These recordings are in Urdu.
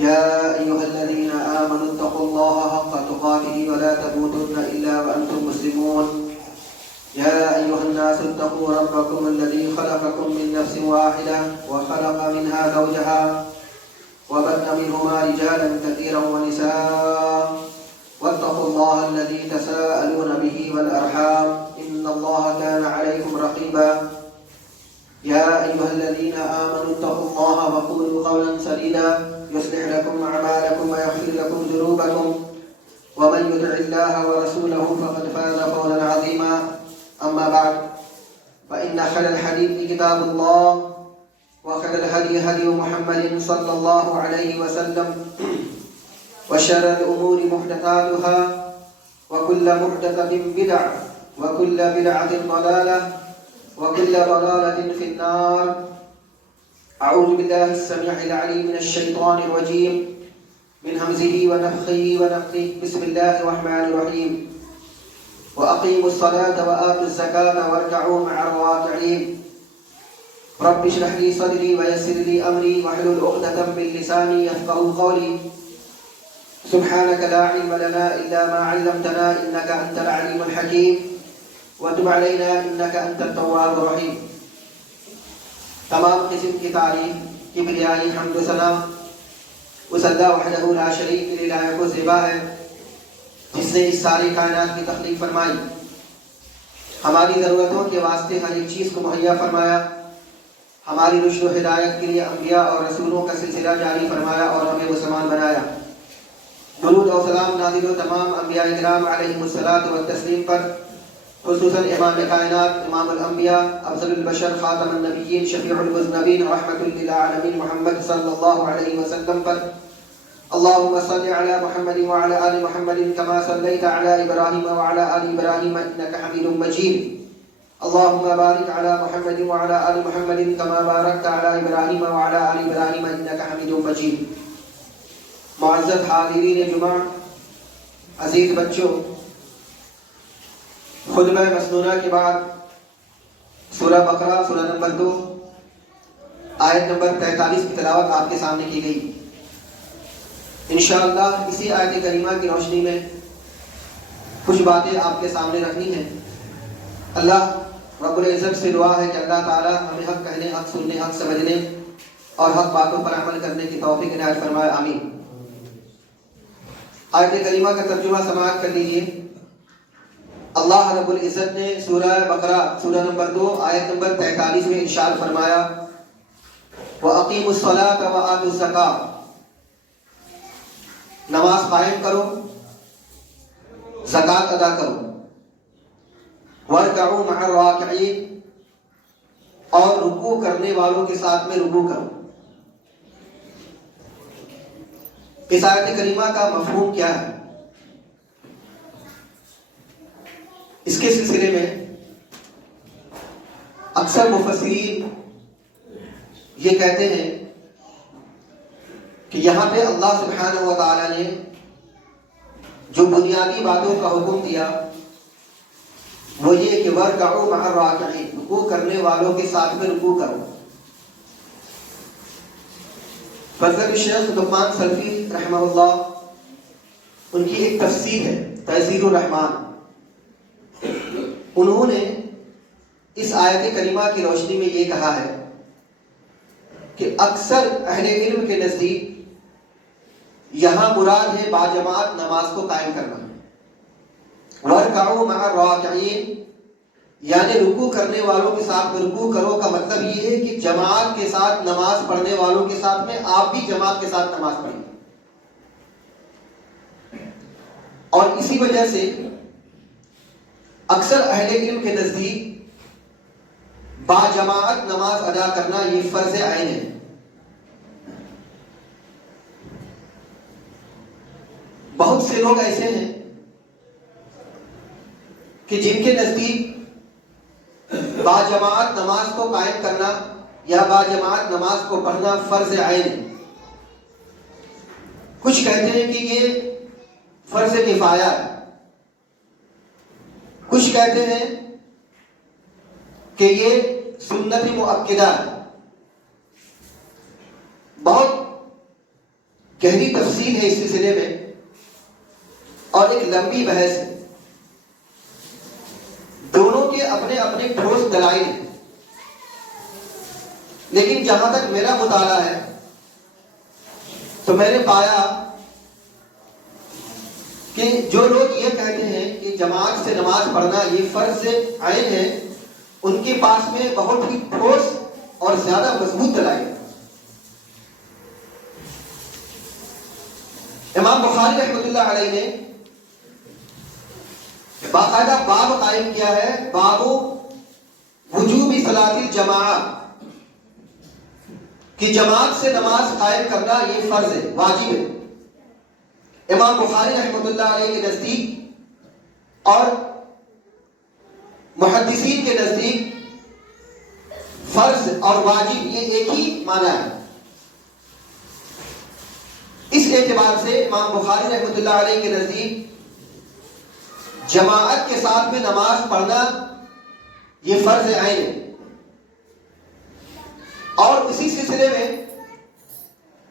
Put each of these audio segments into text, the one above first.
يا أيها الذين آمنوا اتقوا الله حق تقاته ولا تموتن إلا وأنتم مسلمون. يا أيها الناس اتقوا ربكم الذي خلقكم من نفس واحدة وخلق منها زوجها وبث منهما رجالا كثيرا ونساء واتقوا الله الذي تساءلون به والأرحام إن الله كان عليكم رقيبا. يا أيها الذين آمنوا اتقوا الله وقولوا قولا سديدا يصلح لكم أعمالكم ويغفر لكم ذنوبكم ومن يطع الله ورسوله فقد فاز فوزا عظيما. أما بعد فإن خير الحديث كتاب الله وخير الهدي هدي محمد صلى الله عليه وسلم وشر الأمور محدثاتها وكل محدثة بدعة وكل بدعة ضلالة وكل ضلالة في النار. أعوذ بالله السميع العليم من الشيطان الرجيم من همزه ونفخه ونفثه. بسم الله الرحمن الرحيم. وأقيموا الصلاة وآتوا الزكاة واركعوا مع الراكعين. رب اشرح لي صدري ويسر لي أمري واحلل عقدة من لساني يفقهوا قولي. سبحانك لا علم لنا إلا ما علمتنا إنك أنت العليم الحكيم وتب علينا إنك أنت التواب الرحيم. تمام قسم کی تعریف، کبریائی، حمد و ثنا اس اللہ وحدہ لا شریک کے لائق و زیبا ہے جس نے اس ساری کائنات کی تخلیق فرمائی، ہماری ضرورتوں کے واسطے ہر ایک چیز کو مہیا فرمایا، ہماری رشد و ہدایت کے لیے انبیاء اور رسولوں کا سلسلہ جاری فرمایا اور ہمیں مسلمان بنایا۔ درود و سلام نازل و تمام انبیاء کرام علیہم الصلاۃ والتسلیم پر، خصوصاً امام کائنات، امام الانبیاء، افضل البشر، خاتم النبیین، شفیع المذنبین، رحمت للعالمین محمد صلی اللہ علیہ وسلم پر۔ اللهم صل على محمد وعلى آل محمد كما صليت على إبراهيم وعلى آل إبراهيم إنك حميد مجيد. اللهم بارك على محمد وعلى آل محمد كما باركت على إبراهيم وعلى آل إبراهيم إنك حميد مجيد. معزز حاضرین جمعہ، عزیز بچوں، خطبہ مسنونہ کے بعد سورہ بقرہ سورہ نمبر 2 آیت نمبر 43 کی تلاوت آپ کے سامنے کی گئی۔ انشاءاللہ اسی آیت کریمہ کی روشنی میں کچھ باتیں آپ کے سامنے رکھنی ہیں۔ اللہ رب العزت سے دعا ہے کہ اللہ تعالی ہمیں حق کہنے، حق سننے، حق سمجھنے اور حق باتوں پر عمل کرنے کی توفیق عنایت فرمائے، آمین۔ آیت کریمہ کا ترجمہ سماعت کر لیجیے۔ اللہ رب العزت نے سورہ بقرہ سورہ نمبر 2 آیت نمبر 43 میں ارشاد فرمایا، وَأَقِيمُوا الصَّلَاةَ وَآتُوا الزَّكَاةَ، نماز قائم کرو، زکوٰۃ ادا کرو، وَارْكَعُوا مَعَ الرَّاكِعِينَ، اور رکوع کرنے والوں کے ساتھ میں رکوع کرو۔ اس آیت کریمہ کا مفہوم کیا ہے؟ اس کے سلسلے میں اکثر مفسرین یہ کہتے ہیں کہ یہاں پہ اللہ سبحانہ و تعالی نے جو بنیادی باتوں کا حکم دیا وہ یہ کہ وَارْكَعُوا مَعَ الرَّاكِعِينَ، رکوع کرنے والوں کے ساتھ میں رکوع کرو۔ فضل الشیخ لقمان سلفی رحمہ اللہ، ان کی ایک تفسیر ہے تیسیر الرحمان، انہوں نے اس آیت کریمہ کی روشنی میں یہ کہا ہے کہ اکثر اہل علم کے نزدیک یہاں مراد ہے باجماعت نماز کو قائم کرنا۔ وَارْكَعُوا مَعَ الرَّاكِعِينَ یعنی رکوع کرنے والوں کے ساتھ میں رکوع کرو کا مطلب یہ ہے کہ جماعت کے ساتھ نماز پڑھنے والوں کے ساتھ میں آپ بھی جماعت کے ساتھ نماز پڑھیں۔ اور اسی وجہ سے اکثر اہل علم کے نزدیک باجماعت نماز ادا کرنا یہ فرض عین ہے۔ بہت سے لوگ ایسے ہیں کہ جن کے نزدیک باجماعت نماز کو قائم کرنا یا باجماعت نماز کو پڑھنا فرض عین ہے۔ کچھ کہتے ہیں کہ یہ فرض کفایہ ہے، کچھ کہتے ہیں کہ یہ سنت مؤکدہ ہے۔ بہت گہری تفصیل ہے اس سلسلے میں اور ایک لمبی بحث ہے. دونوں کے اپنے اپنے ٹھوس دلائل ہیں، لیکن جہاں تک میرا مطالعہ ہے تو میں نے پایا کہ جو لوگ یہ کہتے ہیں کہ جماعت سے نماز پڑھنا یہ فرض عین ہے، ان کے پاس میں بہت ہی ٹھوس اور زیادہ مضبوط دلائل ہے. امام بخاری رحمۃ اللہ علیہ نے باقاعدہ باب قائم کیا ہے، باب وجوب صلاۃ الجماعہ، کہ جماعت سے نماز قائم کرنا یہ فرض ہے، واجب ہے. امام بخاری رحمۃ اللہ علیہ کے نزدیک اور محدثین کے نزدیک فرض اور واجب یہ ایک ہی معنی ہے. اس اعتبار سے امام بخاری رحمۃ اللہ علیہ کے نزدیک جماعت کے ساتھ میں نماز پڑھنا یہ فرض عین ہے. اور اسی سلسلے میں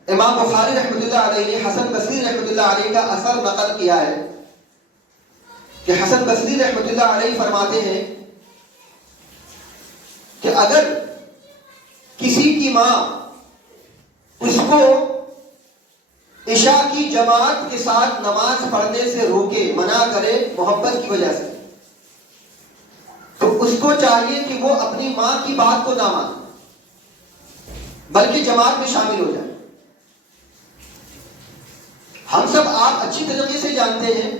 امام بخاری رحمۃ اللہ علیہ نے حسن بصری رحمۃ اللہ علیہ کا اثر نقل کیا ہے کہ حسن بصری رحمۃ اللہ علیہ فرماتے ہیں کہ اگر کسی کی ماں اس کو عشاء کی جماعت کے ساتھ نماز پڑھنے سے روکے، منع کرے محبت کی وجہ سے، تو اس کو چاہیے کہ وہ اپنی ماں کی بات کو نہ مانے بلکہ جماعت میں شامل ہو جائے. ہم سب آپ اچھی طریقے سے جانتے ہیں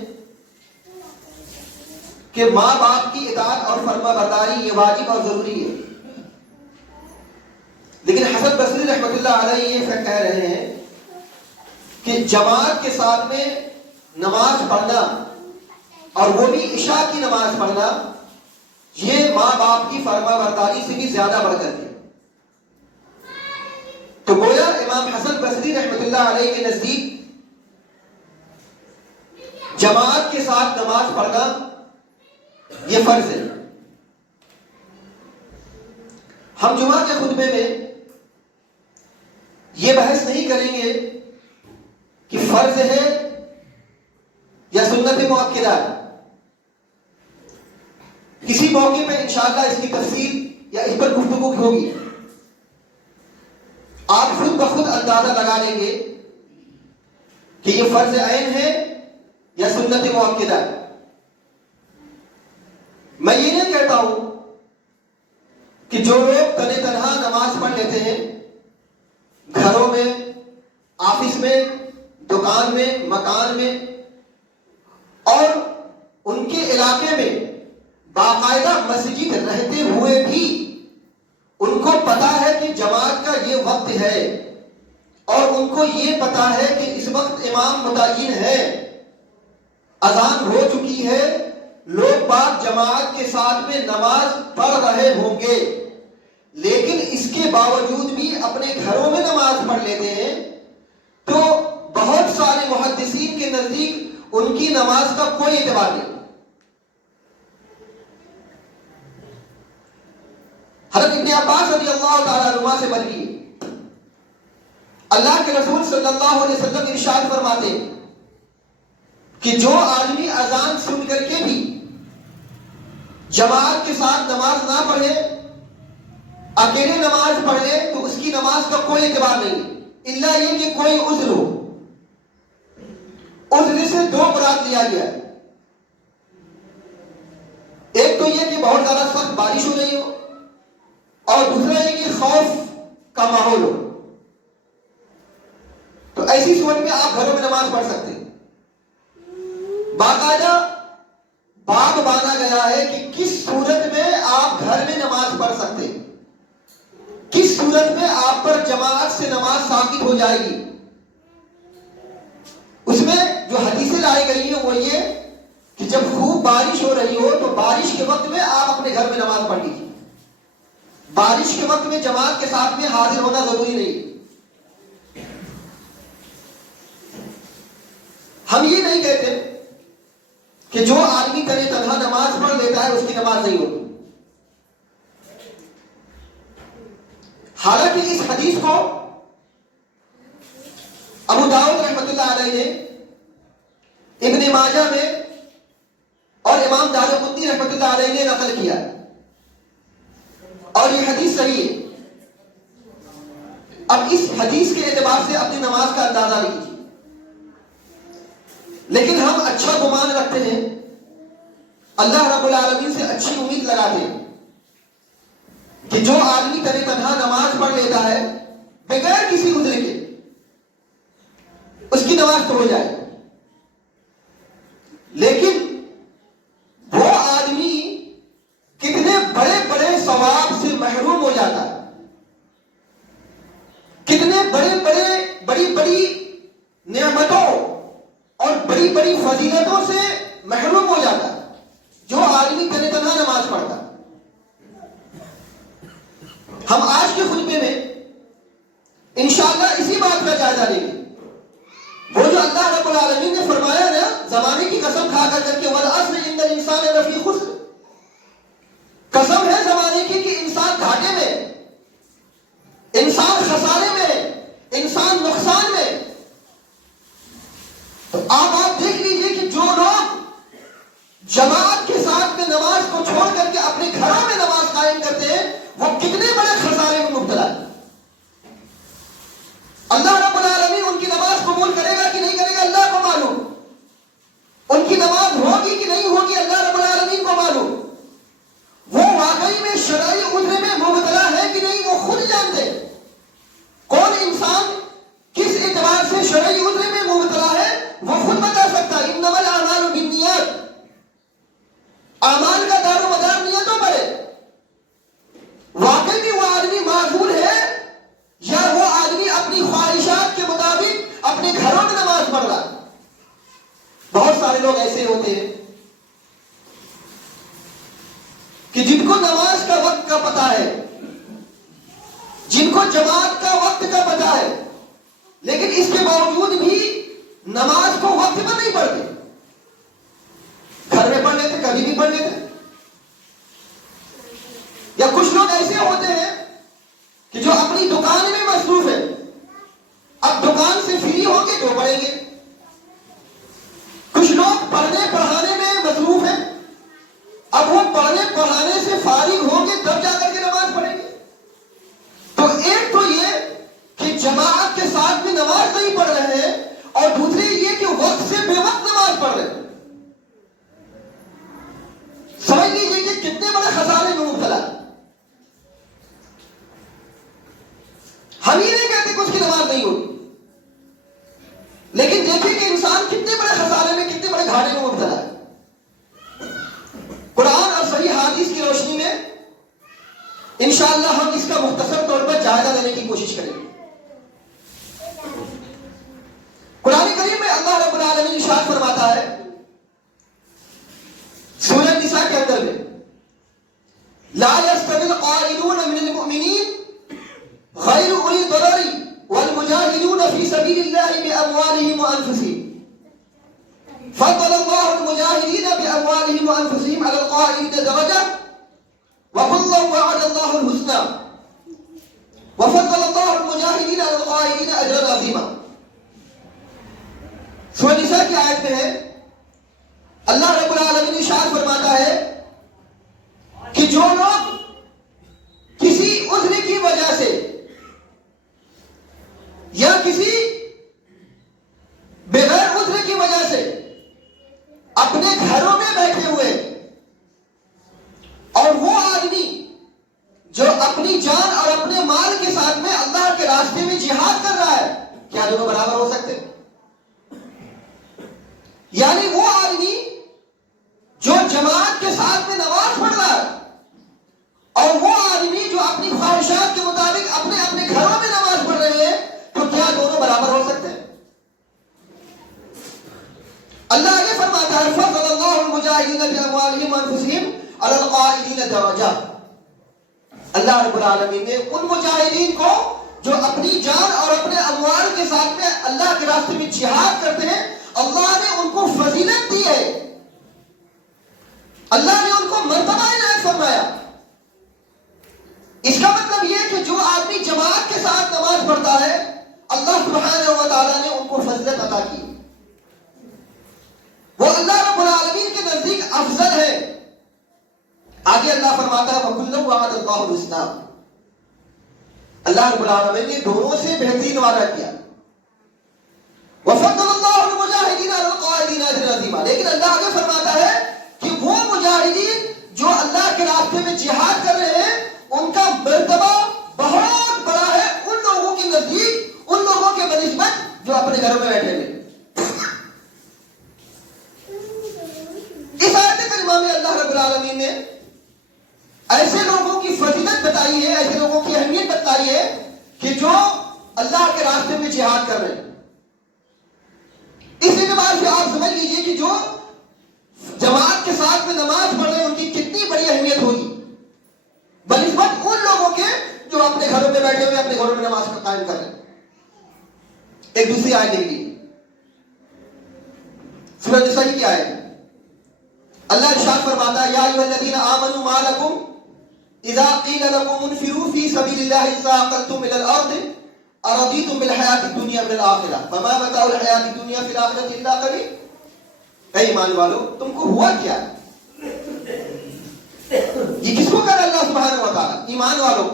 کہ ماں باپ کی اطاعت اور فرما برداری یہ واجب اور ضروری ہے، لیکن حسن بصری رحمۃ اللہ علیہ یہ کہہ رہے ہیں کہ جماعت کے ساتھ میں نماز پڑھنا اور وہ بھی عشاء کی نماز پڑھنا یہ ماں باپ کی فرما برداری سے بھی زیادہ بڑھ کر ہے. تو گویا امام حسن بصری رحمۃ اللہ علیہ کے نزدیک جماعت کے ساتھ نماز پڑھنا یہ فرض ہے. ہم جمعہ کے خطبے میں یہ بحث نہیں کریں گے کہ فرض ہے یا سنت مؤکدہ. کسی موقع پہ انشاءاللہ اس کی تفصیل یا اس پر گفتگو ہوگی. آپ خود بخود اندازہ لگا لیں گے کہ یہ فرض عین ہے یا سنت مؤکدہ. میں یہ نہیں کہتا ہوں کہ جو لوگ تنے تنہا نماز پڑھ لیتے ہیں گھروں میں، آفس میں، دکان میں، مکان میں، اور ان کے علاقے میں باقاعدہ مسجد رہتے ہوئے بھی ان کو پتا ہے کہ جماعت کا یہ وقت ہے اور ان کو یہ پتا ہے کہ اس وقت امام متعین ہے، اذان ہو چکی ہے، لوگ بعد جماعت کے ساتھ میں نماز پڑھ رہے ہوں گے، لیکن اس کے باوجود بھی اپنے گھروں میں نماز پڑھ لیتے ہیں، تو بہت سارے محدثین کے نزدیک ان کی نماز کا کوئی اعتبار نہیں. حضرت ابن عباس رضی اللہ تعالیٰ عنہ سے مروی ہے، اللہ کے رسول صلی اللہ علیہ وسلم ارشاد فرماتے ہیں کہ جو آدمی اذان سن کر کے بھی جماعت کے ساتھ نماز نہ پڑھے، اکیلے نماز پڑھ لے، تو اس کی نماز کا کوئی اعتبار نہیں، الا یہ کہ کوئی عذر ہو. عذر سے دو مراد لیا گیا ہے. ایک تو یہ کہ بہت زیادہ سخت بارش ہو رہی ہو، اور دوسرا یہ کہ خوف کا ماحول ہو. تو ایسی صورت میں آپ گھروں میں نماز پڑھ سکتے ہیں. باقاعدہ باب باندھا گیا ہے کہ کس صورت میں آپ گھر میں نماز پڑھ سکتے ہیں، کس صورت میں آپ پر جماعت سے نماز ثابت ہو جائے گی. اس میں جو حدیثیں لائی گئی ہیں وہ یہ کہ جب خوب بارش ہو رہی ہو تو بارش کے وقت میں آپ اپنے گھر میں نماز پڑھ لیجیے. بارش کے وقت میں جماعت کے ساتھ میں حاضر ہونا ضروری نہیں. ہم یہ نہیں کہتے کہ جو آدمی تنے تنہا نماز پڑھ لیتا ہے اس کی نماز نہیں ہوتی. حالانکہ اس حدیث کو ابو داؤد اللہ علیہ نے ابن ماجہ میں اور امام دارقطنی رحمۃ اللہ علیہ نے نقل کیا اور یہ حدیث صحیح ہے. اب اس حدیث کے اعتبار سے اپنی نماز کا اندازہ نہیں کیجیے. لیکن ہم اچھا گمان رکھتے ہیں, اللہ رب العالمین سے اچھی امید لگاتے ہیں کہ جو آدمی تن تنہا نماز پڑھ لیتا ہے بغیر کسی عذر کے, اس کی نماز تو ہو جائے. لیکن وہ آدمی کتنے بڑے بڑے ثواب سے محروم ہو جاتا ہے, کتنے بڑی بڑی نعمتوں اور بڑی بڑی فضیلتوں سے محروم ہو جاتا ہے جو آدمی تن تنہا نماز پڑھتا. ہم آج کے خطبے میں انشاءاللہ اسی بات کا جائزہ لیں گے. وہ جو اللہ رب العالمین نے فرمایا نا زمانے کی قسم کھا کر کے والعصر ان الانسان لفی خسر, قسم ہے زمانے کی کہ انسان گھاٹے میں, انسان خسارے میں, انسان نقصان میں. تو آپ دیکھ لیجئے کہ جو لوگ جماعت کے ساتھ میں نماز کو چھوڑ کر کے اپنے گھروں میں نماز قائم کرتے ہیں وہ کتنے بڑے خسارے میں مبتلا ہے. اللہ رب العالمین ان کی نماز قبول کرے گا کہ نہیں کرے گا اللہ کو معلوم, ان کی نماز ہوگی کہ نہیں ہوگی اللہ رب العالمین کو معلوم. وہ واقعی میں شرعی عذر میں مبتلا ہے کہ نہیں وہ خود جانتے. کون انسان کس اعتبار سے شرعی عذر میں مبتلا ہے وہ خود بتا سکتا ہے. انما الاعمال بالنیات, اعمال کا دار و مدار نیتوں پر ہے. واقعی بھی وہ آدمی معذور ہے یا وہ آدمی اپنی خواہشات کے مطابق اپنے گھروں میں نماز پڑھ رہا ہے. بہت سارے لوگ ایسے ہوتے ہیں کہ جن کو نماز کا وقت کا پتہ ہے, جن کو جماعت کا وقت کا پتہ ہے, لیکن اس کے باوجود بھی نماز کو وقت پر نہیں پڑھتے. گھر میں پڑھ لیتے, کبھی بھی پڑھ لیتے. یا کچھ لوگ ایسے ہوتے ہیں کہ جو اپنی دکان میں مصروف ہے, اب دکان سے فری ہوں گے تو پڑھیں گے. کچھ لوگ پڑھنے پڑھانے میں مصروف ہیں, اب وہ پڑھنے پڑھانے سے فارغ ہوں گے تب جا کر کے نماز پڑھیں گے. تو ایک تو یہ کہ جماعت کے ساتھ بھی نماز نہیں پڑھ رہے ہیں, اور دوسری یہ کہ وقت سے بے وقت نماز پڑھ رہے ہیں. سمجھ لیجیے کہ کتنے بڑے خسارے میں مبتلا. ہم ہی نہیں کہتے کہ اس کی نماز نہیں ہوگی, لیکن دیکھیں کہ انسان کتنے بڑے خسارے میں, کتنے بڑے گھاٹے میں مبتلا ہے. قرآن اور صحیح حدیث کی روشنی میں انشاءاللہ ہم اس کا مختصر طور پر جائزہ لینے کی کوشش کریں گے. قرآن کریم میں اللہ رب العالمین ارشاد فرماتا ہے سورہ النساء کے اندر میں, لا يستوي القاعدون من المؤمنين غير أولي الضرر والمجاهدون في سبيل الله بأموالهم وأنفسهم فضل الله المجاهدين بأموالهم وأنفسهم على القائدين درجة وكلا وعد الله الحسنى وفضل الله المجاهدين على القائدين أجرا عظيما. سورہ نساء کی آیت میں ہے اللہ رب العالمین ارشاد فرماتا ہے کہ جو لوگ کسی عذر کی وجہ سے یا کسی بغیر عذر کی وجہ سے اپنے گھروں میں بیٹھے ہوئے, اور وہ آدمی جو اپنی جان اور اپنے مال کے ساتھ میں اللہ کے راستے میں جہاد کر رہا ہے, کیا دونوں برابر ہو سکتے؟ یعنی وہ آدمی جو جماعت کے ساتھ میں نماز پڑھ رہا ہے اور وہ آدمی جو اپنی خواہشات کے مطابق اپنے اپنے گھروں میں نماز پڑھ رہے ہیں, تو کیا دونوں برابر ہو سکتے ہیں؟ اللہ یہ فرماتا ہے فضل اللہ المجاہدین باموالہم وانفسہم علی القائدین درجہ. اللہ رب العالمین نے ان مجاہدین کو جو اپنی جان اور اپنے اموال کے ساتھ میں اللہ کے راستے میں جہاد کرتے ہیں, اللہ نے ان کو فضیلت دی ہے, اللہ نے ان کو مرتبہ عنایت فرمایا. اس کا مطلب یہ ہے کہ جو آدمی جماعت کے ساتھ نماز پڑھتا ہے اللہ سبحانہ و تعالیٰ نے ان کو فضیلت عطا کی. فرماتا ہے وَكُلًّا وَعَدَ اللَّهُ الْحُسْنَى، اللہ رب العالمین نے دونوں سے بہترین وعدہ کیا. وَفَضَّلَ اللَّهُ الْمُجَاهِدِينَ عَلَى الْقَاعِدِينَ أَجْرًا عَظِيمًا، لیکن اللہ آگے فرماتا ہے کہ وہ مجاہدین جو اللہ کے راستے میں جہاد کر رہے ہیں ان کا مرتبہ بہت بڑا ہے ان لوگوں کے نزدیک، ان لوگوں کے بنسبت جو اپنے گھروں میں بیٹھے ہوئے. اس آیت کریمہ میں اللہ رب العالمین نے ایسے لوگوں کی فضیلت بتائی ہے، ایسے لوگوں کی اہمیت بتائی ہے کہ جو اللہ کے راستے میں جہاد کر رہے ہیں. اس اعتبار سے آپ سمجھ لیجئے کہ جو جماعت کے ساتھ میں نماز پڑھ رہے ہیں ان کی کتنی بڑی اہمیت ہوگی بنسبت ان لوگوں کے جو اپنے گھروں میں بیٹھے ہوئے اپنے گھروں میں نماز قائم کر رہے ہیں. ایک دوسری آیت دیکھ لیجیے، سورۃ النساء کی آیت ہے. اللہ ارشاد فرماتا ہے یا ایھا الذین آمنوا ما لکم اذا قیل لکم انفروا فی سبیل اللہ اثاقلتم الی الارض ارضیتم بالحیاۃ الدنیا من الآخرہ فما متاع الحیاۃ الدنیا فی الآخرۃ الا قلیل. اے ایمان والو تم کو ہوا کیا؟ یہ کس کو کہہ رہا اللہ سبحانہ و تعالیٰ؟ ایمان والو.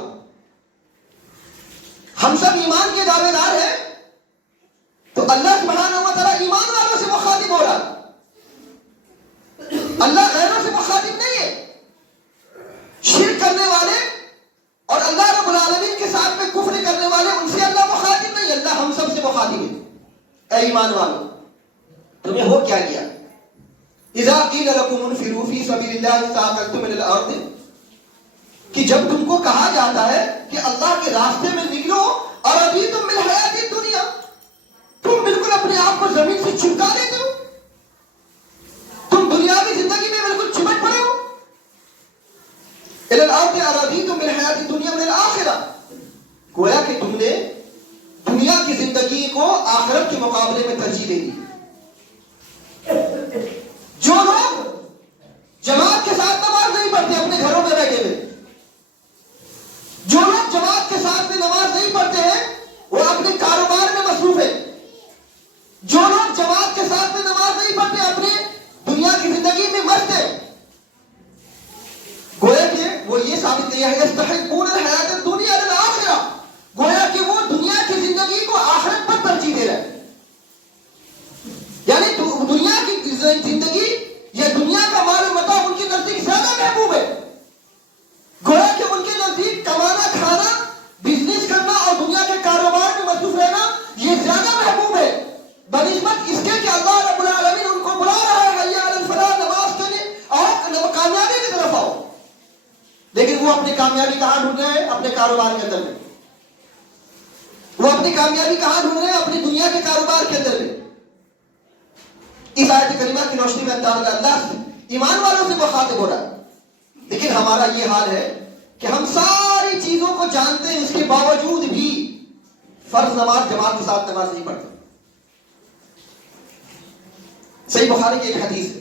ہم سب ایمان کے دعوے دار ہیں تو اللہ سبحانہ و تعالیٰ ایمان والوں سے مخاطب ہو رہا، اللہ غیروں سے مخاطب نہیں ہے. شرک کرنے والے اور اللہ رب العالمین کے ساتھ میں کفر کرنے والے ان سے اللہ مخاطب نہیں، اللہ ہم سب سے مخاطب ہے. اے ایمان والو تمہیں ہو کیا گیا؟ اذا قیل لکم انفروا فی سبیل اللہ اثاقلتم الی الارض، کہ جب تم کو کہا جاتا ہے کہ اللہ کے راستے میں نکلو ارضیتم بالحیاۃ الدنیا، تم بالکل اپنے آپ کو زمین سے چمٹا دیتے ہو، تم دنیاوی زندگی میں بالکل چمٹ پڑے ہو. الی الارض ارضیتم بالحیاۃ الدنیا من الآخرہ، گویا کہ تم نے دنیا کی زندگی کو آخرت کے مقابلے میں ترجیح دے دی. جو لوگ جماعت کے ساتھ نماز نہیں پڑھتے اپنے گھروں میں بیٹھے ہوئے، جو لوگ جماعت کے ساتھ میں نماز نہیں پڑھتے ہیں وہ اپنے کاروبار میں مصروف ہے، جو لوگ جماعت کے ساتھ میں نماز نہیں پڑھتے اپنے دنیا کی زندگی میں مست ہے، گویا کہ وہ یہ ثابت کیا ہے یستحبون الحیاۃ الدنیا علی الآخرہ، گویا کہ وہ دنیا کی زندگی کو آخرت پر ترجیح دے رہے ہیں. یعنی دنیا کی زندگی یا دنیا کا مال و متاع ان کے نزدیک زیادہ محبوب ہے. گویا کہ ان کے نزدیک کمانا کھانا بزنس کرنا اور دنیا کے کاروبار میں مصروف رہنا یہ زیادہ محبوب ہے بنسبت اس کے کہ اللہ رب العالمین ان کو بلا رہا ہے حی علی الفلاح، نماز کے لیے آؤ کامیابی کی طرف آؤ. لیکن وہ اپنی کامیابی کہاں ڈھونڈ رہے ہیں؟ اپنے کاروبار کے اندر میں. وہ اپنی کامیابی کہاں ڈھونڈ رہے ہیں؟ اپنی دنیا کے کاروبار کے اندر میں. اس آیت کریمہ کی روشنی میں اللہ ایمان والوں سے مخاطب ہو رہا ہے. لیکن ہمارا یہ حال ہے کہ ہم ساری چیزوں کو جانتے ہیں اس کے باوجود بھی فرض نماز جماعت کے ساتھ نماز نہیں پڑھتے. صحیح بخاری کی ایک حدیث ہے،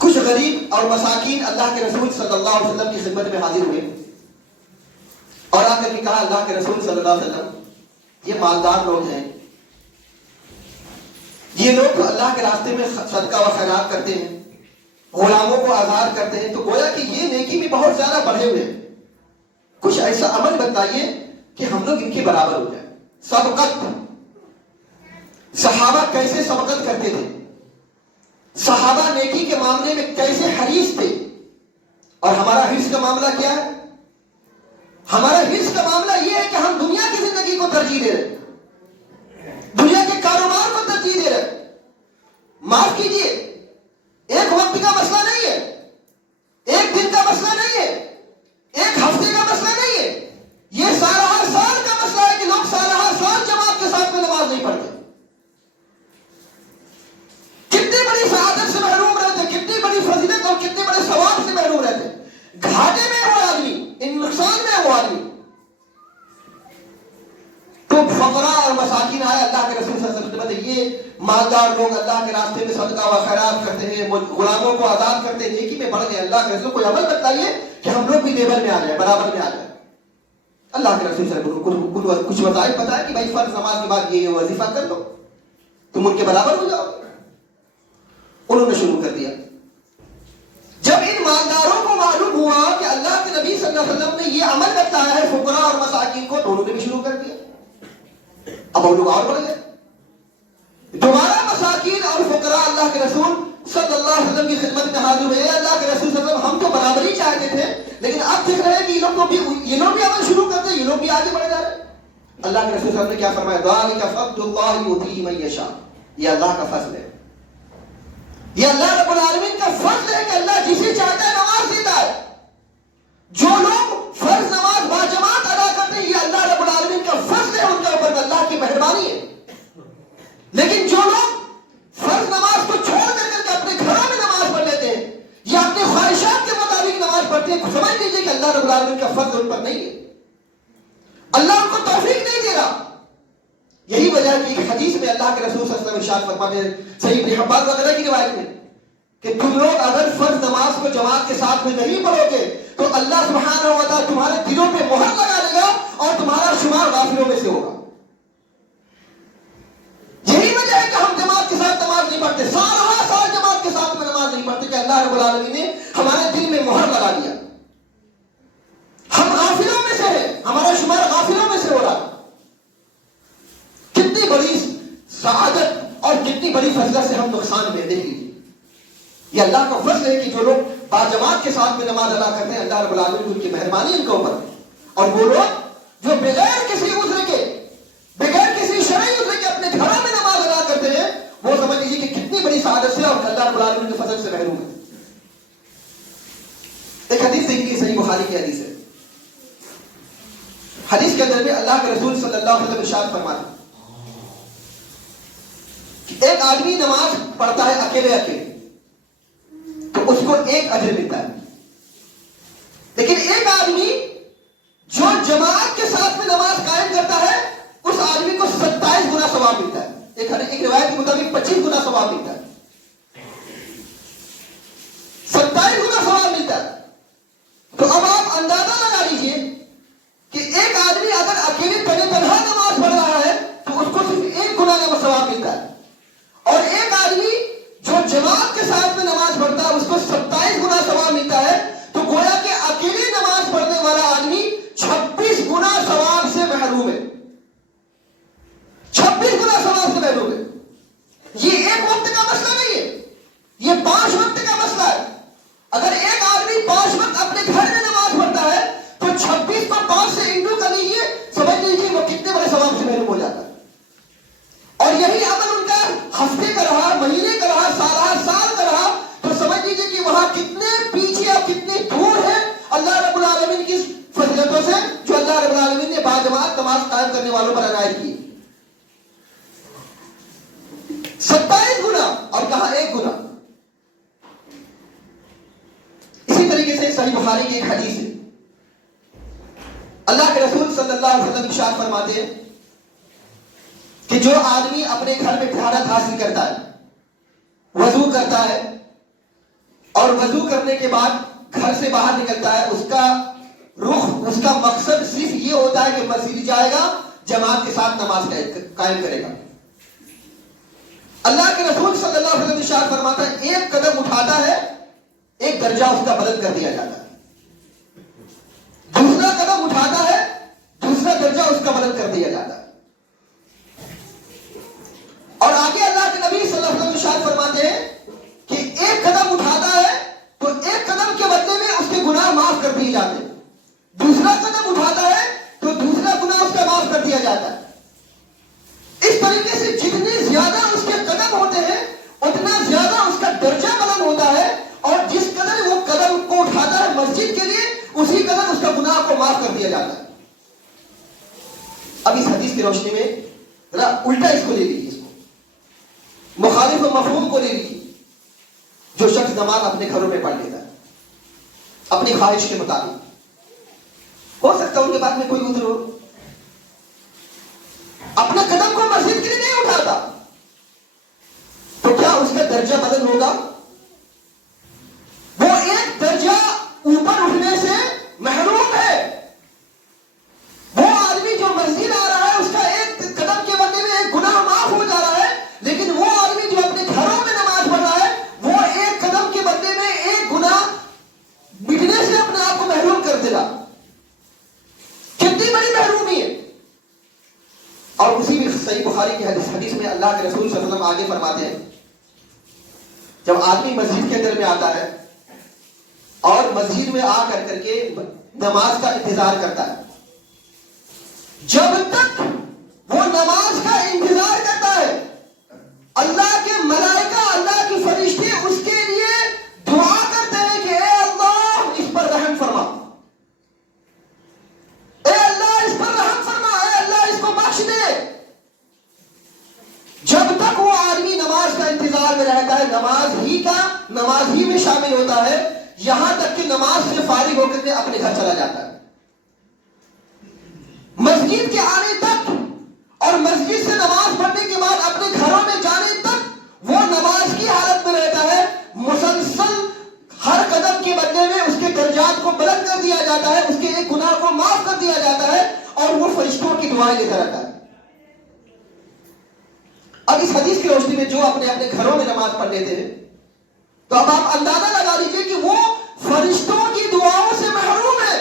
کچھ غریب اور مساکین اللہ کے رسول صلی اللہ علیہ وسلم کی خدمت میں حاضر ہوئے اور آ کر کے کہا اللہ کے رسول صلی اللہ علیہ وسلم یہ مالدار لوگ ہیں، یہ لوگ اللہ کے راستے میں صدقہ و خیرات کرتے ہیں، غلاموں کو آزاد کرتے ہیں، تو گویا کہ یہ نیکی بھی بہت زیادہ بڑھے ہوئے ہیں، کچھ ایسا عمل بتائیے کہ ہم لوگ ان کے برابر ہو جائیں. سبقت، صحابہ کیسے سبقت کرتے تھے، صحابہ نیکی کے معاملے میں کیسے حریص تھے، اور ہمارا حرص کا معاملہ کیا ہے؟ ہمارا حرص کا معاملہ یہ ہے کہ ہم دنیا کی زندگی کو ترجیح دے رہے ہیں، دنیا کے کاروبار کو ترجیح دے رہے ہیں. معاف کیجیے، ایک وقت کا مسئلہ نہیں ہے، ایک دن کا مسئلہ نہیں ہے، ایک ہفتے کا مسئلہ نہیں ہے، یہ سال ہر سال کا مسئلہ ہے کہ لوگ سال ہر سال جماعت کے ساتھ میں نماز نہیں پڑھتے. کتنی بڑی سعادت سے محروم رہتے، کتنی بڑی فضیلت اور کتنے بڑے ثواب سے محروم رہتے. گھاٹے میں ہو آدمی، نقصان میں ہو آدمی. تو فقراء اور مساکین آئے اللہ کے رسول صلی اللہ علیہ وسلم، یہ مالدار لوگ اللہ کے راستے میں صدقہ و خیرات کرتے ہیں، غلاموں کو آزاد کرتے ہیں، نیکی میں بڑھ گئے. اللہ کے رسول کو عمل بتائیے کہ ہم لوگ بھی لیول میں آ جائیں، برابر میں آ جائیں. اللہ کے رسول صلی اللہ علیہ وسلم کچھ وظائف بتائے کہ بھائی فرض نماز کے بعد یہ وظیفہ کر لو، تم ان کے برابر ہو جاؤ. انہوں نے شروع کر دیا. جب ان مالداروں کو معلوم ہوا کہ اللہ کے نبی صلی اللہ علیہ وسلم نے یہ عمل بتایا ہے فقراء اور مساکین کو، تو انہوں نے بھی شروع کر دیا۔ اب وہ لوگ اور بڑھ گئے، دوبارہ مساکین اور فقراء اللہ کے رسول صلی اللہ علیہ وسلم کی خدمت میں حاضر ہوئے۔ اللہ کے رسول صلی اللہ علیہ وسلم ہم تو برابری چاہتے تھے، لیکن اب دیکھ رہے ہیں کہ یہ لوگ بھی عمل شروع کرتے ہیں، یہ لوگ بھی آگے بڑھ جا رہے ہیں۔ اللہ کے رسول صلی اللہ علیہ وسلم نے کیا فرمایا؟ ذَلِكَ فَضْلُ اللَّهِ يُؤْتِيهِ مَن يَشَاءُ، یہ اللہ کا فضل ہے، یہ اللہ رب العالمین کا فضل ہے کہ اللہ جسے چاہتا ہے نماز دیتا ہے۔ جو لوگ فرض نماز باجماعت ادا کرتے ہیں، یہ اللہ رب العالمین کا فضل ہے، ان کے اوپر اللہ کی مہربانی ہے۔ لیکن جو لوگ فرض نماز کو چھوڑ کر کے اپنے گھروں میں نماز پڑھ لیتے ہیں یا اپنے خواہشات کے مطابق نماز پڑھتے ہیں، سمجھ لیجیے کہ اللہ رب العالمین کا فضل ان پر نہیں ہے، اللہ ان کو توفیق نہیں دے رہا۔ یہی وجہ ہے کہ ایک حدیث میں اللہ کے رسول صلی اللہ علیہ وسلم ارشاد فرماتے ہیں، صحیح ابن حبان وغیرہ کی روایت میں، کہ تم لوگ اگر فرض نماز کو جماعت کے ساتھ میں نہیں پڑھو گے تو اللہ سبحانہ و تعالیٰ تمہارے دلوں پہ مہر لگا دے گا اور تمہارا شمار غافلوں میں سے ہوگا۔ یہی وجہ ہے کہ ہم جماعت کے ساتھ نماز نہیں پڑھتے، سال جماعت کے ساتھ میں نماز نہیں پڑھتے، کہ اللہ رب العالمین نے ہمارے دل میں مہر لگا دیا، ہم غافلوں میں سے ہیں، ہمارا شمار غافلوں میں سے ہو رہا۔ کتنی بڑی سعادت اور کتنی بڑی فضیلت سے ہم نقصان میں دیکھ لیجیے۔ یہ اللہ کا فضل ہے کہ جو لوگ باجماعت کے ساتھ میں نماز ادا کرتے ہیں، اللہ رب العالمین ان کی مہربانی ان کے اوپر، اور وہ لوگ جو بغیر کسی عذر کے، بغیر کسی شرعی عذر کے اپنے گھروں میں نماز ادا کرتے ہیں، وہ سمجھ لیجیے کہ کتنی بڑی سعادت سے اور اللہ رب العالمین کے فضل سے محروم ہے۔ ایک حدیث دیکھیے، صحیح بخاری کی حدیث ہے۔ حدیث کے اندر میں اللہ کے رسول صلی اللہ علیہ وسلم ارشاد فرماتے ہیں کہ ایک آدمی نماز پڑھتا ہے اکیلے تو اس کو ایک اجر ملتا ہے، لیکن ایک آدمی جو جماعت کے ساتھ میں نماز قائم کرتا ہے، اس آدمی کو 27 گنا ثواب ملتا ہے۔ ایک روایت کے مطابق 25 گنا ثواب ملتا ہے، 27 گنا ثواب ملتا ہے۔ تو اب آپ اندازہ لگا لیجئے کہ ایک آدمی اگر اکیلے تنہا نماز پڑھ رہا ہے تو اس کو صرف 1 گنا کا ثواب ملتا ہے، اور ایک آدمی جو جماعت کے ساتھ میں نماز پڑھتا ہے اس کو 27 گنا ثواب ملتا ہے۔ تو گویا کہ اکیلے نماز پڑھنے والا آدمی 26 گنا ثواب سے محروم ہے، 26 گنا ثواب سے محروم ہے۔ یہ ایک وقت کا مسئلہ نہیں ہے، یہ 5 وقت کا مسئلہ ہے۔ اگر ایک آدمی 5 وقت اپنے گھر میں نماز پڑھتا ہے تو 26 کو 5 سے انٹو کر لیجیے، سمجھ لیجیے وہ کتنے بڑے ثواب سے محروم ہو جاتا ہے۔ اور یہی عمل ان کا ہفتے کا رہا، مہینے کا رہا، سال کا رہا، تو سمجھ لیجیے کہ وہاں کتنے پیچھے اور کتنے دور ہے اللہ رب العالمین کی فضیلتوں سے، جو اللہ رب العالمین نے باجماعت نماز قائم کرنے والوں پر عنایت کی۔ 27 گنا، اور کہا 1 گنا۔ اسی طریقے سے صحیح بخاری کی ایک حدیث ہے، اللہ کے رسول صلی اللہ علیہ وسلم ارشاد فرماتے ہیں کہ جو آدمی اپنے گھر میں طہارت حاصل کرتا ہے، وضو کرتا ہے، اور وضو کرنے کے بعد گھر سے باہر نکلتا ہے، اس کا رخ، اس کا مقصد صرف یہ ہوتا ہے کہ مسجد جائے گا، جماعت کے ساتھ نماز قائم کرے گا۔ اللہ کے رسول صلی اللہ علیہ وسلم ارشاد فرماتا ہے، ایک قدم اٹھاتا ہے، ایک درجہ اس کا بلند کر دیا جاتا ہے، دوسرا قدم اٹھاتا ہے، دوسرا درجہ اس کا بلند کر دیا جاتا ہے۔ اور آگے اللہ کے نبی صلی اللہ علیہ وسلم ارشاد فرماتے ہیں کہ ایک قدم اٹھاتا ہے تو ایک قدم کے بدلے میں اس کے گناہ معاف کر دیے جاتے ہیں، دوسرا قدم اٹھاتا ہے تو دوسرا گناہ اس کا معاف کر دیا جاتا ہے۔ اس طریقے سے جتنے زیادہ اس کے قدم ہوتے ہیں اتنا زیادہ اس کا درجہ بلند ہوتا ہے، اور جس قدر وہ قدم کو اٹھاتا ہے مسجد کے لیے، اسی قدر اس کا گناہ کو معاف کر دیا جاتا ہے۔ اب اس حدیث کی روشنی میں ذرا الٹا اس کو لے لیجیے، مخالف و مفہوم کو لے لیجیے۔ جو شخص نماز اپنے گھروں میں پڑھ لیتا ہے اپنی خواہش کے مطابق، ہو سکتا ہے ان کے بعد میں کوئی عذر ہو، اپنے قدم کو مسجد کے لیے نہیں اٹھاتا، تو کیا اس کا درجہ بلند ہوگا؟ وہ ایک درجہ اوپر اٹھنے سے محروم ہے۔ وہ آدمی جو مسجد آ رہا ہے اس کا ایک قدم کے بدلے میں ایک گناہ معاف ہو جا رہا ہے، لیکن وہ آدمی جو اپنے گھروں میں نماز پڑھ رہا ہے وہ ایک قدم کے بدلے میں ایک گناہ اسی بھی صحیح بخاری کی حدیث میں اللہ کے رسول صلی اللہ علیہ وسلم آگے فرماتے ہیں جب آدمی مسجد کے اندر میں آتا ہے اور مسجد میں آ کر کے نماز کا انتظار کرتا ہے، جب تک وہ نماز کا انتظار کرتا ہے اللہ کے ملائکہ، اللہ کے فرشتے اس کے لیے دعا کرتے ہیں کہ اے اللہ اس پر رحم فرما، اے اللہ اس پر رحم فرما، اے اللہ اس کو بخش دے۔ جب تک وہ آدمی نماز کا انتظار میں رہتا ہے، نماز ہی میں شامل ہوتا ہے، یہاں تک کہ نماز سے فارغ ہو کر کے اپنے گھر چلا جاتا ہے۔ مسجد کے آنے تک اور مسجد سے نماز پڑھنے کے بعد اپنے گھروں میں جانے تک وہ نماز کی حالت میں رہتا ہے، مسلسل ہر قدم کے بدلے میں اس کے درجات کو بلند کر دیا جاتا ہے، اس کے ایک گناہ کو معاف کر دیا جاتا ہے اور وہ فرشتوں کی دعائیں لیتا رہتا ہے۔ اب اس حدیث کی روشنی میں جو اپنے اپنے گھروں میں نماز پڑھ لیتے ہیں تو اب آپ اندازہ لگا لیجیے کہ وہ فرشتوں کی دعاؤں سے محروم ہے،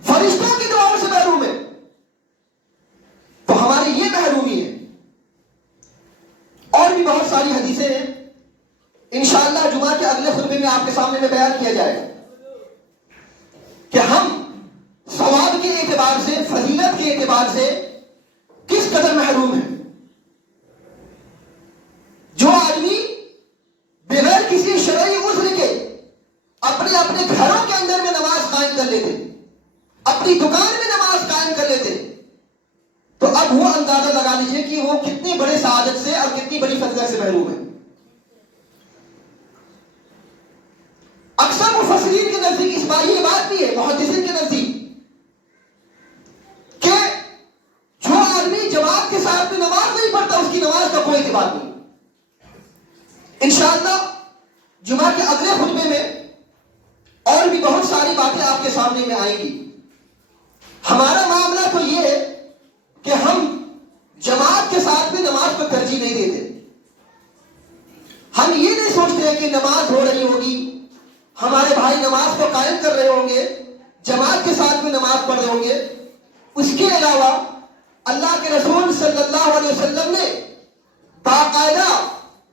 فرشتوں کی دعاؤں سے محروم ہے۔ تو ہماری یہ محرومی ہے۔ اور بھی بہت ساری حدیثیں ہیں، انشاءاللہ جمعہ کے اگلے خطبے میں آپ کے سامنے میں بیان کیا جائے گا کہ ہم ثواب کے اعتبار سے، فضیلت کے اعتبار سے کس قدر محروم ہیں۔ جو آدمی بغیر کسی شرعی عذر کے اپنے اپنے گھروں کے اندر میں نماز قائم کر لیتے، اپنی دکان میں نماز قائم کر لیتے، تو اب وہ اندازہ لگا لیجئے کہ وہ کتنی بڑے سعادت سے اور کتنی بڑی فضیلت سے محروم ہے۔ اکثر مفسرین کے نزدیک اس بات یہ بات بھی ہے، محدثین کے نزدیک، کہ جو آدمی جماعت کے ساتھ میں نماز نہیں پڑھتا اس کی نماز کا کوئی اعتبار نہیں۔ انشاءاللہ جمعہ کے اگلے خطبے میں اور بھی بہت ساری باتیں آپ کے سامنے میں آئیں گی۔ ہمارا معاملہ تو یہ ہے کہ ہم جماعت کے ساتھ میں نماز کو ترجیح نہیں دیتے۔ ہم یہ نہیں سوچتے کہ نماز ہو رہی ہوگی، ہمارے بھائی نماز کو قائم کر رہے ہوں گے، جماعت کے ساتھ میں نماز پڑھ رہے ہوں گے۔ اس کے علاوہ اللہ کے رسول صلی اللہ علیہ وسلم نے باقاعدہ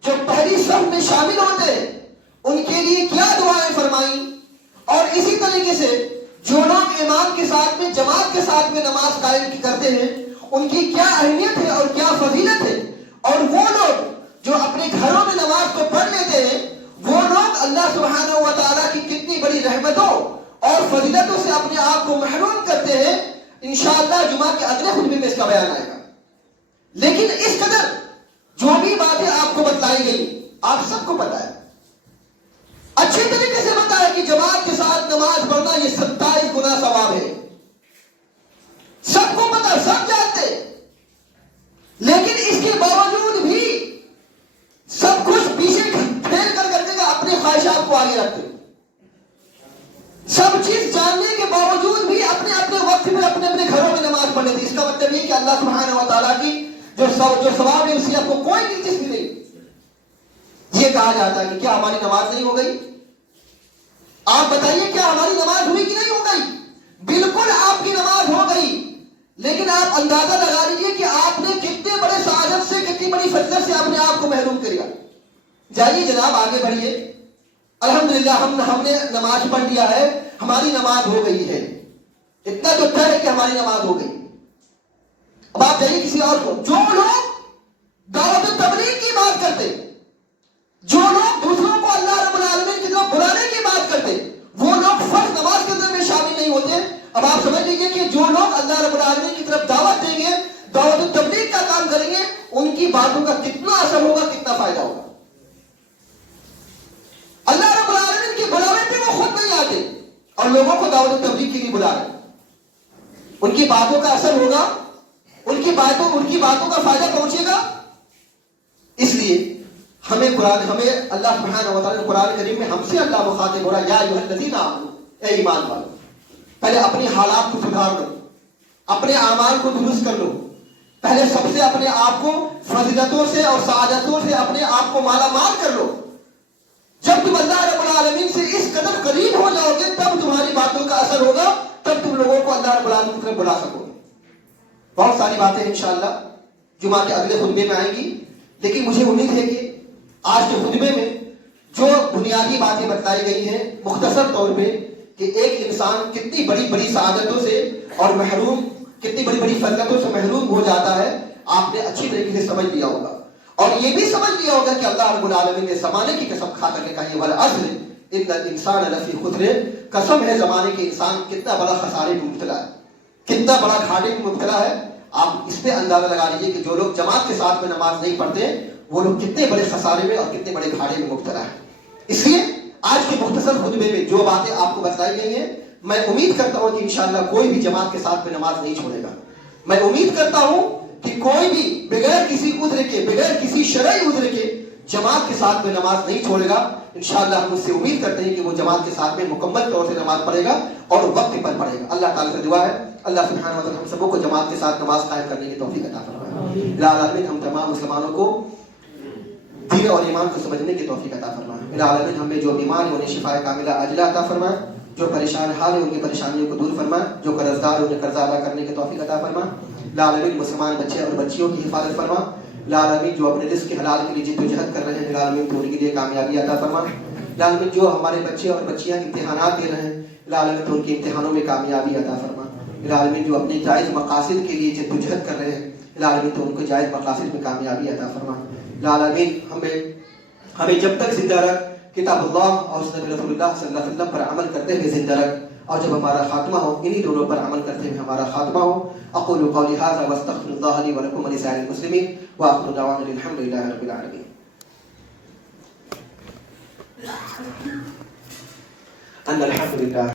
جو پہلی صف میں شامل ہوتے ہیں ان کے لیے کیا دعائیں فرمائیں، اور اسی طریقے سے جو لوگ امام کے ساتھ میں، جماعت کے ساتھ میں نماز قائم کرتے ہیں ان کی کیا اہمیت ہے اور کیا فضیلت ہے، اور وہ لوگ جو اپنے گھروں میں نماز کو پڑھ لیتے ہیں وہ لوگ اللہ سبحانہ و تعالیٰ کی کتنی بڑی رحمتوں اور فضیلتوں سے اپنے آپ کو محروم کرتے ہیں۔ انشاءاللہ جمعہ کے اگلے خطبے میں اس کا بیان آئے گا۔ لیکن اس قدر جو بھی باتیں آپ کو بتلائی گئی آپ سب کو پتا ہے، اچھے طریقے سے پتا ہے کہ جماعت کے ساتھ نماز پڑھنا یہ 27 گنا ثواب ہے، سب کو پتا، سب جانتے، لیکن اس کے باوجود بھی سب کچھ پیچھے پھیر کر کے اپنے خواہشات کو آگے رکھتے، سب چیز جاننے کے باوجود بھی اپنے اپنے وقت میں اپنے اپنے گھروں میں نماز پڑھنے تھی۔ اس کا مطلب یہ کہ اللہ سبحانہ و تعالیٰ کی جو ثواب ہے اس سے آپ کو کوئی دلچسپی نہیں۔ یہ کہا جاتا ہے کہ کیا ہماری نماز نہیں ہو گئی؟ آپ بتائیے کیا ہماری نماز ہوئی کہ نہیں ہو گئی؟ بالکل آپ کی نماز ہو گئی، لیکن آپ اندازہ لگا لیجیے کہ آپ نے کتنے بڑے سعادت سے، کتنی بڑی فضیلت سے اپنے آپ کو محروم کیا۔ جائیے جناب آگے بڑھیے، الحمدللہ ہم نے نماز پڑھ لیا ہے، ہماری نماز ہو گئی ہے، اتنا تو طے ہے کہ ہماری نماز ہو گئی۔ اب آپ جائیے کسی اور کو، جو لوگ دعوت تبلیغ کی بات کرتے، جو لوگ دوسروں کو اللہ رب العالمین کی طرف بلانے کی بات کرتے، وہ لوگ فرض نماز کے اندر میں شامل نہیں ہوتے۔ اب آپ سمجھ لیجیے کہ جو لوگ اللہ رب العالمین کی طرف دعوت دیں گے، دعوت تبلیغ کا کام کریں گے، ان کی باتوں کا کتنا اثر ہوگا، کتنا فائدہ ہوگا۔ اللہ رب العالمین کے بلاوے پہ وہ خود نہیں آتے اور لوگوں کو دعوت تبلیغ کے لیے بلا رہے، ان کی باتوں کا اثر ہوگا، ان کی باتوں کا فائدہ پہنچے گا۔ اس لیے ہمیں اللہ سبحانہ و تعالیٰ نے قرآن کریم میں ہم سے اللہ مخاطب ہو رہا ہے، یا ایھا الذین آمنوا، اے ایمان والو، پہلے اپنے حالات کو سدھار لو، اپنے اعمال کو درست کر لو، پہلے سب سے اپنے آپ کو فضیلتوں سے اور سعادتوں سے اپنے آپ کو مالا مال کر لو۔ جب تم اللہ رب العالمین سے اس قدر قریب ہو جاؤ گے تب تمہاری باتوں کا اثر ہوگا، تب تم لوگوں کو اللہ رب العالمین کی طرف بلا سکو گے۔ بہت ساری باتیں انشاءاللہ جمعہ کے اگلے خطبے میں آئیں گی، لیکن مجھے امید ہے کہ آج کے خطبے میں جو بنیادی باتیں بتائی گئی ہیں مختصر طور پہ، کہ ایک انسان کتنی بڑی بڑی سعادتوں سے اور محروم، کتنی بڑی بڑی فضیلتوں سے محروم ہو جاتا ہے، آپ نے اچھی طریقے سے سمجھ لیا ہوگا، اور یہ بھی سمجھ لیا ہوگا کہ اللہ رب العالمین نے زمانے کی قسم کھا کر کے کہا ہے والعصر ان الانسان لفی خسر، قسم ہے زمانے کے انسان کتنا بڑا خسارے میں مبتلا ہے، کتنا بڑا گھاٹے میں مبتلا ہے۔ آپ اس پہ اندازہ لگا لیجیے کہ جو لوگ جماعت کے ساتھ میں نماز نہیں پڑھتے وہ لوگ کتنے بڑے خسارے میں اور کتنے بڑے گھاٹے میں مبتلا ہے۔ اس لیے آج کے مختصر خطبے میں جو باتیں آپ کو بتائی گئی ہیں، میں امید کرتا ہوں کہ انشاءاللہ کوئی بھی جماعت کے ساتھ میں نماز نہیں چھوڑے گا۔ میں امید کرتا ہوں کہ کوئی بھی بغیر کسی عذر کے، بغیر کسی شرعی عذر کے جماعت کے ساتھ میں نماز نہیں چھوڑے گا۔ انشاءاللہ ہم اس سے امید کرتے ہیں کہ وہ جماعت کے ساتھ میں مکمل طور سے نماز پڑھے گا اور وقت پر پڑھے گا۔ اللہ تعالیٰ سے دعا ہے اللہ سبحانہ و تعالیٰ ہم سبوں کو جماعت کے ساتھ نماز قائم کرنے کی توفیق عطا فرمائے۔ الہ العالمین ہم تمام مسلمانوں کو دین اور ایمان کو سمجھنے کی توفیق عطا فرمائے۔ الہ العالمین ہمیں جو بیمار ہیں انہیں شفاء کاملہ عاجلہ عطا فرمائے، جو پریشان حال ہیں ان کی پریشانیوں کو دور فرمائے، جو قرض دار ہیں انہیں قرض ادا کرنے کی توفیق عطا فرمائے۔ الہ العالمین مسلمان بچے اور بچیوں کی حفاظت فرما۔ الہ العالمین جو اپنے رزق کے حلال کے لیے جد و جہد کر رہے ہیں، الہ العالمین تو ان کے لیے کامیابی عطا فرما۔ الہ العالمین جو ہمارے بچے اور بچیاں امتحانات دے رہے ہیں، الہ العالمین تو ان کے امتحانوں میں کامیابی عطا فرما۔ الہ العالمین جو اپنے جائز مقاصد کے لیے جد و جہد کر رہے ہیں، الہ العالمین تو ان کو جائز مقاصد میں کامیابی عطا فرما۔ الہ العالمین ہمیں جب تک زندہ رکھ کتاب اللہ اور سنت رسول اللہ صلی اللہ علیہ وسلم پر عمل کرتے ہوئے زندہ رکھ، اور جب ہمارا خاتمہ ہو انہی دونوں پر عمل کرتے ہوئے ہمارا خاتمہ ہو۔ اقول قولی ھذا واستغفر اللہ لی ولکم ولسائر المسلمین واخر دعوانا الحمد للہ رب العالمین۔ ان الحمد للہ